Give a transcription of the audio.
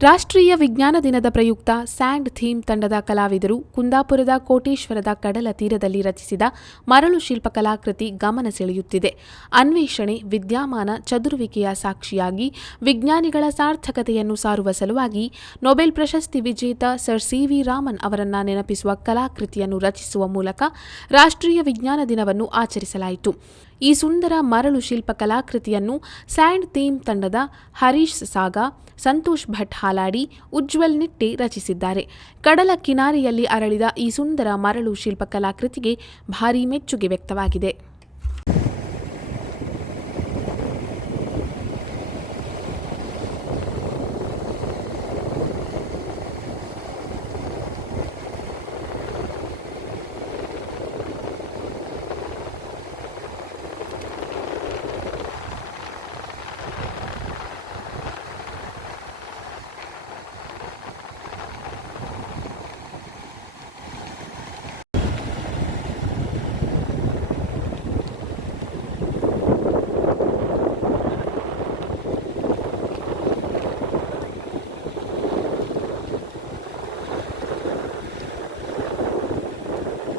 ರಾಷ್ಟ್ರೀಯ ವಿಜ್ಞಾನ ದಿನದ ಪ್ರಯುಕ್ತ ಸ್ಯಾಂಡ್ ಥೀಮ್ ತಂಡದ ಕಲಾವಿದರು ಕುಂದಾಪುರದ ಕೋಟೇಶ್ವರದ ಕಡಲ ತೀರದಲ್ಲಿ ರಚಿಸಿದ ಮರಳು ಶಿಲ್ಪಕಲಾಕೃತಿ ಗಮನ ಸೆಳೆಯುತ್ತಿದೆ. ಅನ್ವೇಷಣೆ, ವಿದ್ಯಾಮಾನ, ಚದುರುವಿಕೆಯ ಸಾಕ್ಷಿಯಾಗಿ ವಿಜ್ಞಾನಿಗಳ ಸಾರ್ಥಕತೆಯನ್ನು ಸಾರುವ ಸಲುವಾಗಿ ನೊಬೆಲ್ ಪ್ರಶಸ್ತಿ ವಿಜೇತ ಸರ್ ಸಿ ವಿ ರಾಮನ್ ಅವರನ್ನ ನೆನಪಿಸುವ ಕಲಾಕೃತಿಯನ್ನು ರಚಿಸುವ ಮೂಲಕ ರಾಷ್ಟ್ರೀಯ ವಿಜ್ಞಾನ ದಿನವನ್ನು ಆಚರಿಸಲಾಯಿತು. ಈ ಸುಂದರ ಮರಳು ಶಿಲ್ಪ ಕಲಾಕೃತಿಯನ್ನು ಸ್ಯಾಂಡ್ ಥೀಮ್ ತಂಡದ ಹರೀಶ್ ಸಾಗಾ, ಸಂತೋಷ್ ಭಟ್ ಹಾಲಾಡಿ ಉಜ್ವಲ್ ನಿಟ್ಟೆ ರಚಿಸಿದ್ದಾರೆ. ಕಡಲ ಕಿನಾರೆಯಲ್ಲಿ ಅರಳಿದ ಈ ಸುಂದರ ಮರಳು ಶಿಲ್ಪಕಲಾಕೃತಿಗೆ ಭಾರೀ ಮೆಚ್ಚುಗೆ ವ್ಯಕ್ತವಾಗಿದೆ.